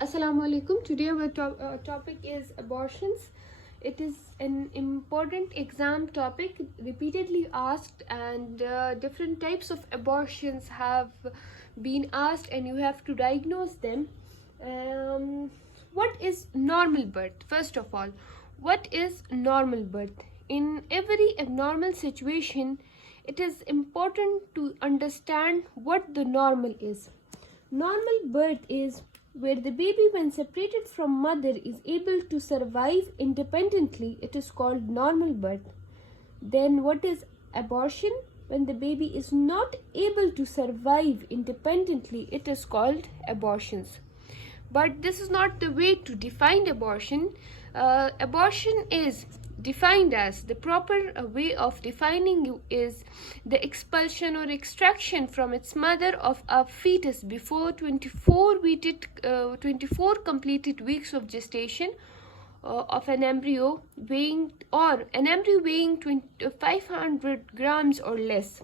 Assalamu alaikum. Today our topic is abortions. It is an important exam topic, repeatedly asked, and different types of abortions have been asked, and you have to diagnose them. What is normal birth? First of all, what is normal birth? In every abnormal situation, it is important to understand what the normal is. Normal birth is where the baby, when separated from mother, is able to survive independently. It is called normal birth. Then what is abortion? When the baby is not able to survive independently, it is called abortions. But this is not the way to define abortion. Abortion is defined as the proper way of defining is the expulsion or extraction from its mother of a fetus before 24 completed weeks of gestation of an embryo weighing 500 grams or less.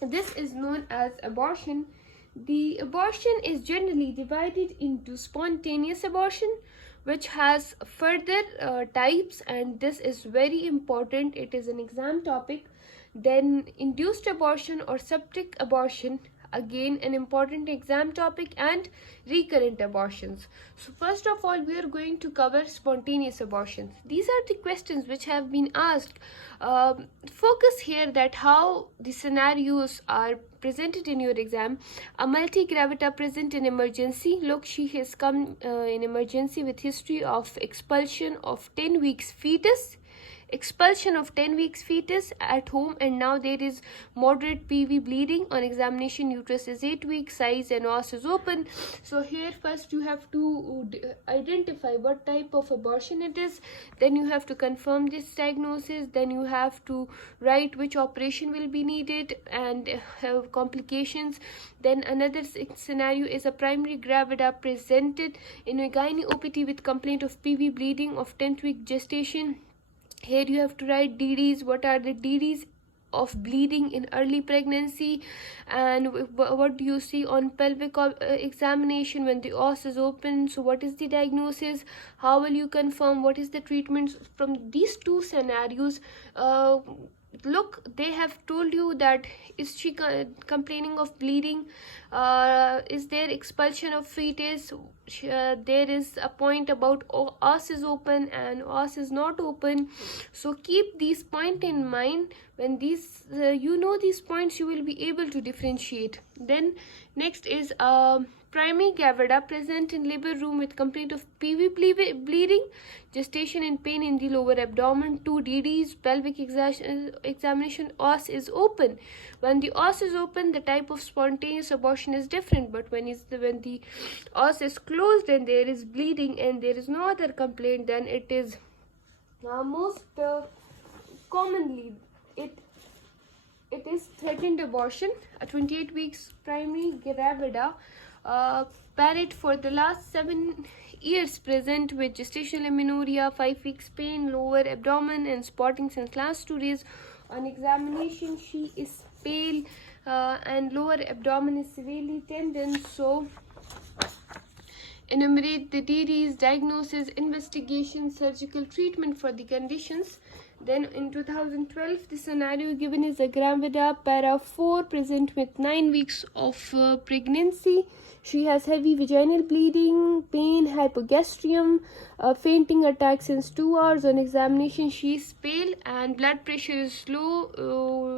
This is known as abortion. The abortion is generally divided into spontaneous abortion, which has further types, and this is very important. It is an exam topic. Then induced abortion or septic abortion, again an important exam topic, and recurrent abortions. So first of all, we are going to cover spontaneous abortions. These are the questions which have been asked. Focus here that how the scenarios are presented in your exam. A multi-gravida present in emergency. Look, she has come in emergency with history of expulsion of 10 weeks fetus. Expulsion of 10 weeks fetus at home, and now there is moderate PV bleeding. On examination, uterus is 8 weeks size and os is open. So here first you have to identify what type of abortion it is, then you have to confirm this diagnosis, then you have to write which operation will be needed and have complications. Then another scenario is a primary gravida presented in a gynae OPT with complaint of PV bleeding of 10th week gestation. Here you have to write DDs. What are the DDs of bleeding in early pregnancy, and what do you see on pelvic examination when the os is open? So what is the diagnosis? How will you confirm? What is the treatment? From these two scenarios, look, they have told you that is she complaining of bleeding, is there expulsion of fetus, there is a point about os is open and os is not open. So keep these points in mind. When these these points, you will be able to differentiate. Then next is primary gravida present in labor room with complaint of PV bleeding, gestation and pain in the lower abdomen, 2 DDs, pelvic examination, os is open. When the os is open, the type of spontaneous abortion is different, but when the os is closed and there is bleeding and there is no other complaint, then it is most commonly it is threatened abortion. A 28 weeks primary gravida parrot for the last 7 years present with gestational amenorrhea, 5 weeks pain, lower abdomen and spotting since last 2 days. On examination, she is pale and lower abdomen is severely tendon. So enumerate the DDs, diagnosis, investigation, surgical treatment for the conditions. Then in 2012, the scenario given is a gravida para 4 present with 9 weeks of pregnancy. She has heavy vaginal bleeding, pain, hypogastrium, fainting attack since 2 hours. On examination, she is pale and blood pressure is low.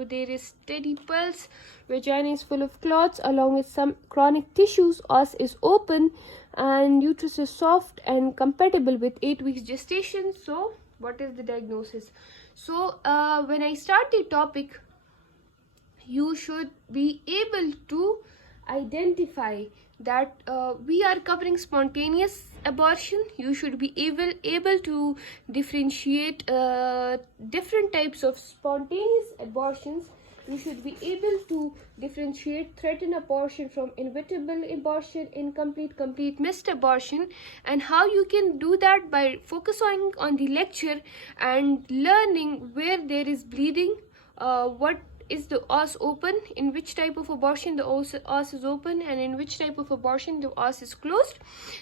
There is steady pulse. Vagina is full of clots along with some chronic tissues. Os is open and uterus is soft and compatible with 8 weeks gestation. So what is the diagnosis? So when I start the topic, you should be able to identify that we are covering spontaneous abortion. You should be able to differentiate different types of spontaneous abortions. You should be able to differentiate threatened abortion from inevitable abortion, incomplete, complete, missed abortion, and how you can do that by focusing on the lecture and learning where there is bleeding, what is the os open, in which type of abortion the os is open, and in which type of abortion the os is closed.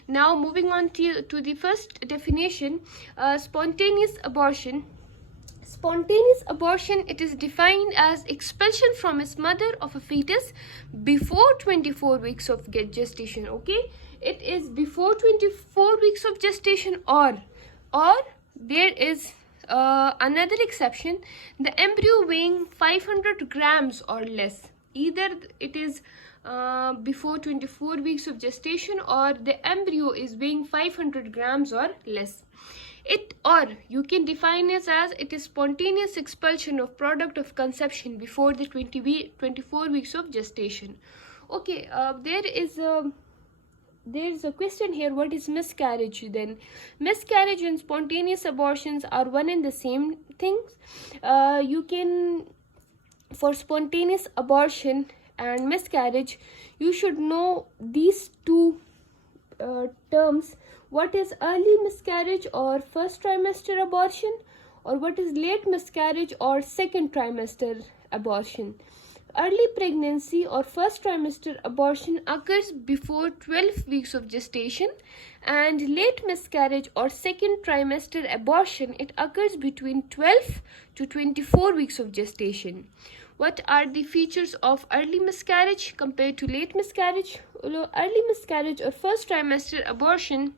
Now moving on to the first definition, spontaneous abortion. Spontaneous abortion, it is defined as expulsion from its mother of a fetus before 24 weeks of gestation. Okay, it is before 24 weeks of gestation, or there is another exception, the embryo weighing 500 grams or less. Either it is before 24 weeks of gestation, or the embryo is weighing 500 grams or less. It, or you can define it as it is spontaneous expulsion of product of conception before the 24 weeks of gestation. Okay, there is a question here, what is miscarriage then? Miscarriage and spontaneous abortions are one and the same things. You can, for spontaneous abortion and miscarriage, you should know these two terms. What is early miscarriage or first trimester abortion, or what is late miscarriage or second trimester abortion? Early pregnancy or first trimester abortion occurs before 12 weeks of gestation, and late miscarriage or second trimester abortion, it occurs between 12 to 24 weeks of gestation. What are the features of early miscarriage compared to late miscarriage? Early miscarriage or first trimester abortion,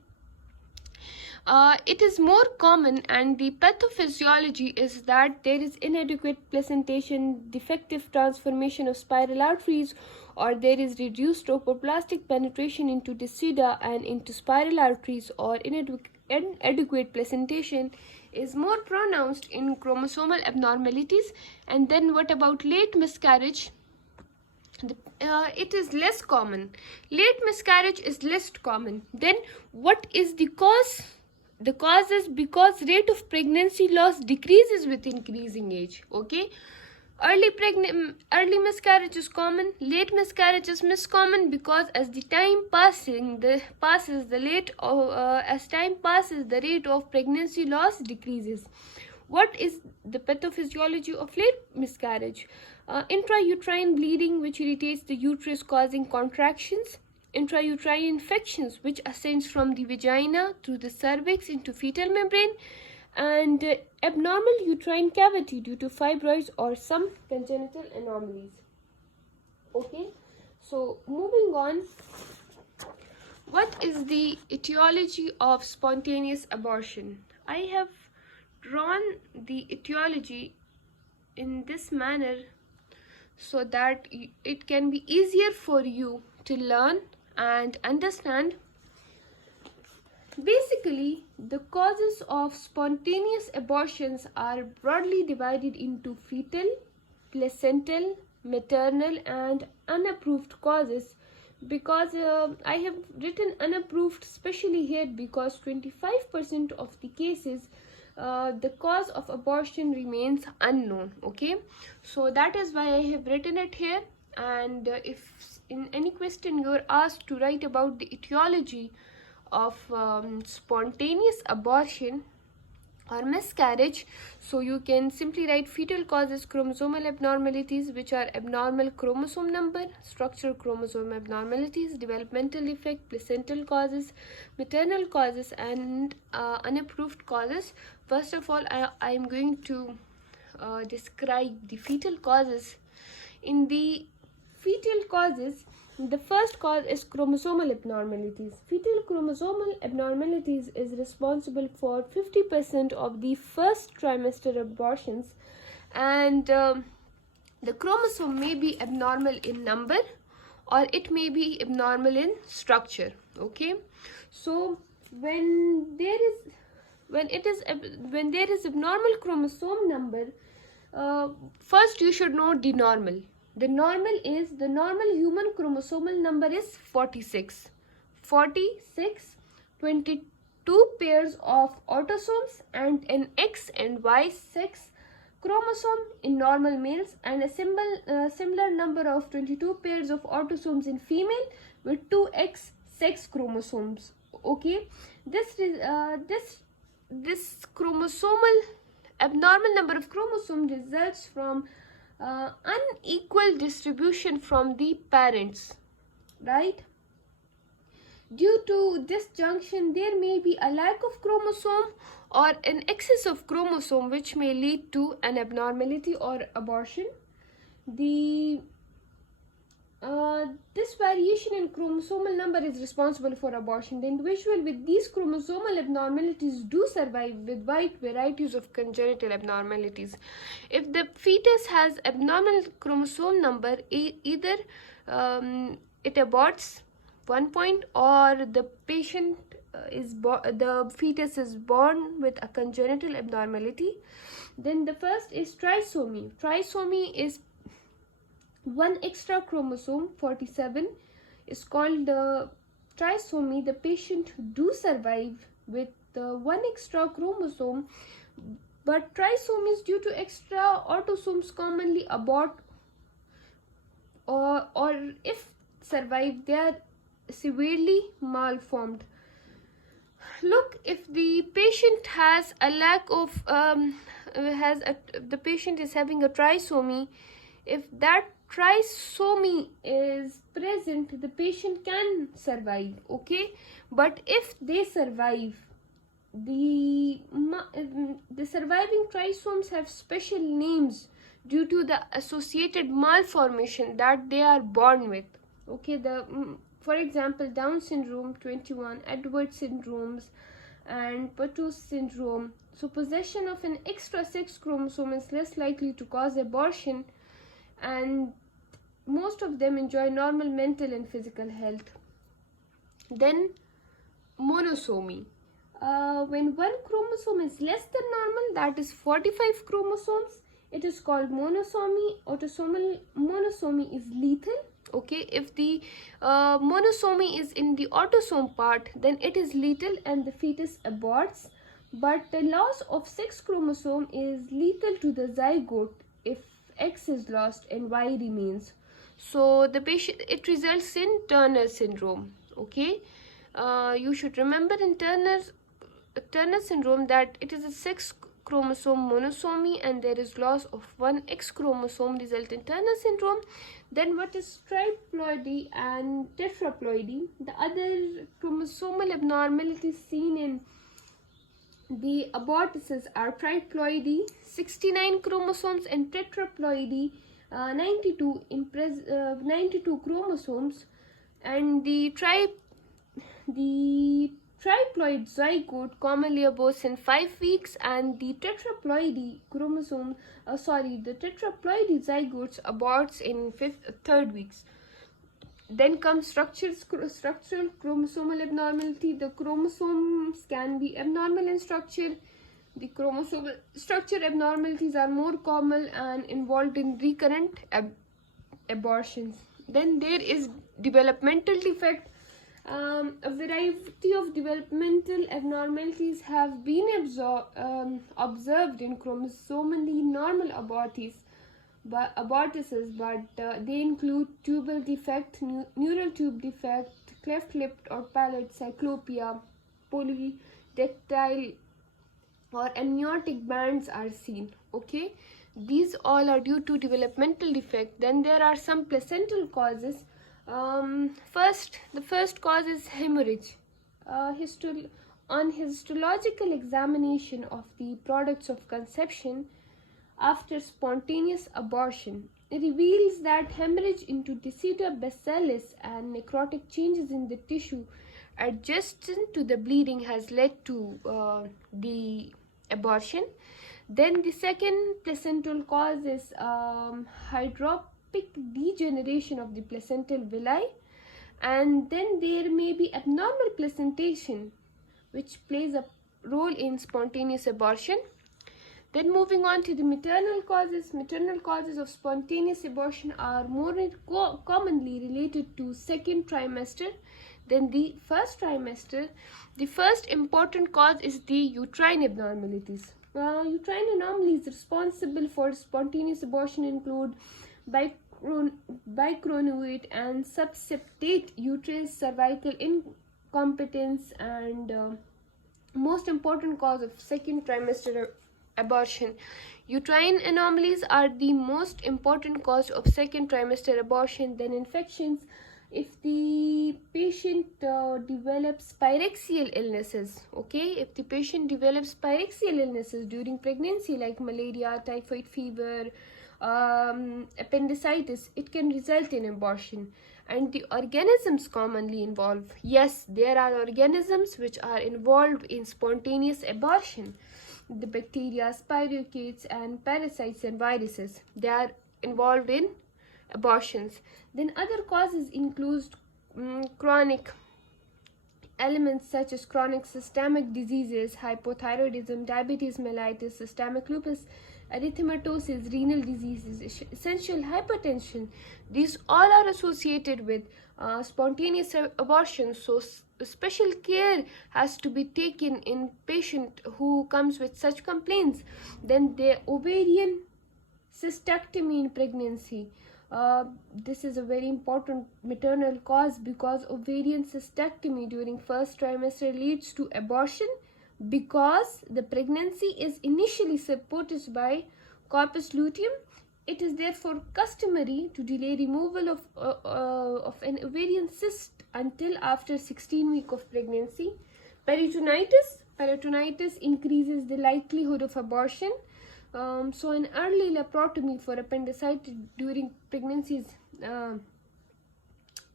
it is more common, and the pathophysiology is that there is inadequate placentation, defective transformation of spiral arteries, or there is reduced tropoplastic penetration into decida and into spiral arteries, or inadequate placentation is more pronounced in chromosomal abnormalities. And then what about late miscarriage? It is less common. Late miscarriage is less common. Then what is the cause? The cause is because rate of pregnancy loss decreases with increasing age. Okay, early miscarriage is common, late miscarriage is miscommon, because as the time passes, the rate of pregnancy loss decreases. What is the pathophysiology of late miscarriage? Intrauterine bleeding, which irritates the uterus, causing contractions. Intrauterine infections, which ascends from the vagina through the cervix into fetal membrane, and abnormal uterine cavity due to fibroids or some congenital anomalies. Okay, so moving on, what is the etiology of spontaneous abortion? I have drawn the etiology in this manner so that it can be easier for you to learn and understand. Basically, the causes of spontaneous abortions are broadly divided into fetal, placental, maternal, and unapproved causes. Because I have written unapproved especially here, because 25% of the cases the cause of abortion remains unknown. Okay, so that is why I have written it here. And if in any question you are asked to write about the etiology of spontaneous abortion or miscarriage, so you can simply write fetal causes chromosomal abnormalities, which are abnormal chromosome number, structural chromosome abnormalities, developmental defect, placental causes, maternal causes, and unapproved causes. First of all, I am going to describe the fetal causes. In the fetal causes, the first cause is chromosomal abnormalities. Fetal chromosomal abnormalities is responsible for 50% of the first trimester abortions, and the chromosome may be abnormal in number or it may be abnormal in structure. Okay, so when there is abnormal chromosome number, first you should know the normal. The normal human chromosomal number is 46. 22 pairs of autosomes and an X and Y sex chromosome in normal males, and a similar number of 22 pairs of autosomes in female with 2X sex chromosomes. Okay, this chromosomal abnormal number of chromosomes results from unequal distribution from the parents, right? Due to disjunction, there may be a lack of chromosome or an excess of chromosome, which may lead to an abnormality or abortion. The this variation in chromosomal number is responsible for abortion. The individual with these chromosomal abnormalities do survive with wide varieties of congenital abnormalities. If the fetus has abnormal chromosome number, either it aborts one point, or the patient the fetus is born with a congenital abnormality. Then the first is trisomy. Trisomy is one extra chromosome, 47, is called trisomy. The patient do survive with one extra chromosome, but trisomies due to extra autosomes commonly abort, or if survive, they are severely malformed. Look, if the patient has a lack of the patient is having a trisomy, if that trisomy is present, the patient can survive, okay? But if they survive, the surviving trisomes have special names due to the associated malformation that they are born with, okay? For example, Down syndrome 21, Edwards syndromes, and Patus syndrome. So possession of an extra sex chromosome is less likely to cause abortion, and most of them enjoy normal mental and physical health. Then monosomy. When one chromosome is less than normal, that is 45 chromosomes, it is called monosomy. Autosomal monosomy is lethal, okay? If the monosomy is in the autosome part, then it is lethal and the fetus aborts. But the loss of sex chromosome is lethal to the zygote if X is lost and Y remains. So the patient, it results in Turner syndrome, okay? You should remember in Turner syndrome that it is a sex chromosome monosomy and there is loss of one X chromosome, result in Turner syndrome. Then what is triploidy and tetraploidy? The other chromosomal abnormalities seen in the abortuses are triploidy, 69 chromosomes, and tetraploidy, 92 chromosomes. And the triploid zygote commonly aborts in 5 weeks, and the tetraploidy zygotes aborts in 3rd weeks. Then comes structural chromosomal abnormality. The chromosomes can be abnormal in structure. The chromosomal structure abnormalities are more common and involved in recurrent abortions. Then there is developmental defect. A variety of developmental abnormalities have been observed in chromosomally normal abortuses, but they include tubal defect, neural tube defect, cleft lip or palate, cyclopia, polydactyl or amniotic bands are seen, okay? These all are due to developmental defect. Then there are some placental causes. The first cause is hemorrhage. On histological examination of the products of conception after spontaneous abortion, it reveals that hemorrhage into deciduum bacillus and necrotic changes in the tissue adjacent to the bleeding has led to the abortion. Then the second placental cause is hydropic degeneration of the placental villi, and then there may be abnormal placentation which plays a role in spontaneous abortion. Then moving on to the maternal causes. Maternal causes of spontaneous abortion are more commonly related to 2nd trimester than the 1st trimester. The first important cause is the uterine abnormalities. Uterine anomalies responsible for spontaneous abortion include bicronate and subseptate uterus, cervical incompetence, and most important cause of 2nd trimester abortion. Uterine anomalies are the most important cause of second trimester abortion. Then infections. If the patient develops pyrexial illnesses, okay, if the patient develops pyrexial illnesses during pregnancy like malaria, typhoid fever, appendicitis, it can result in abortion. And the organisms commonly involved, yes, there are organisms which are involved in spontaneous abortion. The bacteria, spirochetes, and parasites and viruses, they are involved in abortions. Then other causes include chronic elements such as chronic systemic diseases, hypothyroidism, diabetes mellitus, systemic lupus, erythematosis, renal diseases, essential hypertension. These all are associated with spontaneous abortion. So special care has to be taken in patient who comes with such complaints. Then the ovarian cystectomy in pregnancy. This is a very important maternal cause because ovarian cystectomy during first trimester leads to abortion because the pregnancy is initially supported by corpus luteum. It is therefore customary to delay removal of an ovarian cyst until after 16 weeks of pregnancy. Peritonitis increases the likelihood of abortion. So an early laparotomy for appendicitis during pregnancy is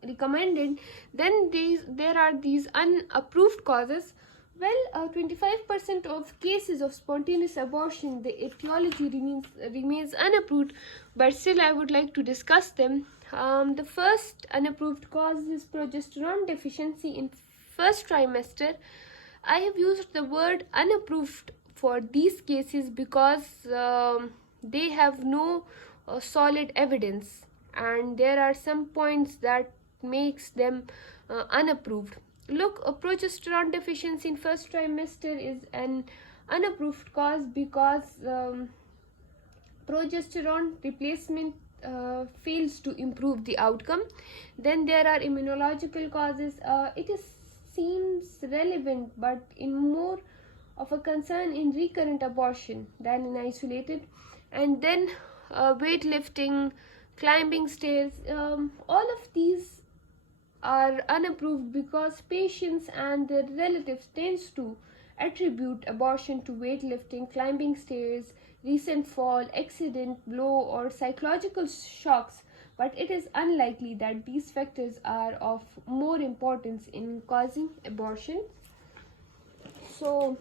recommended. Then there are these unapproved causes. Well, 25% of cases of spontaneous abortion, the etiology remains unapproved, but still I would like to discuss them. The first unapproved cause is progesterone deficiency in first trimester. I have used the word unapproved for these cases because they have no solid evidence, and there are some points that makes them unapproved. Look, a progesterone deficiency in first trimester is an unapproved cause because progesterone replacement fails to improve the outcome. Then there are immunological causes. Seems relevant, but in more of a concern in recurrent abortion than in isolated. And then weightlifting, climbing stairs, all of these are unapproved because patients and their relatives tends to attribute abortion to weightlifting, climbing stairs, recent fall, accident, blow, or psychological shocks, but it is unlikely that these factors are of more importance in causing abortion. So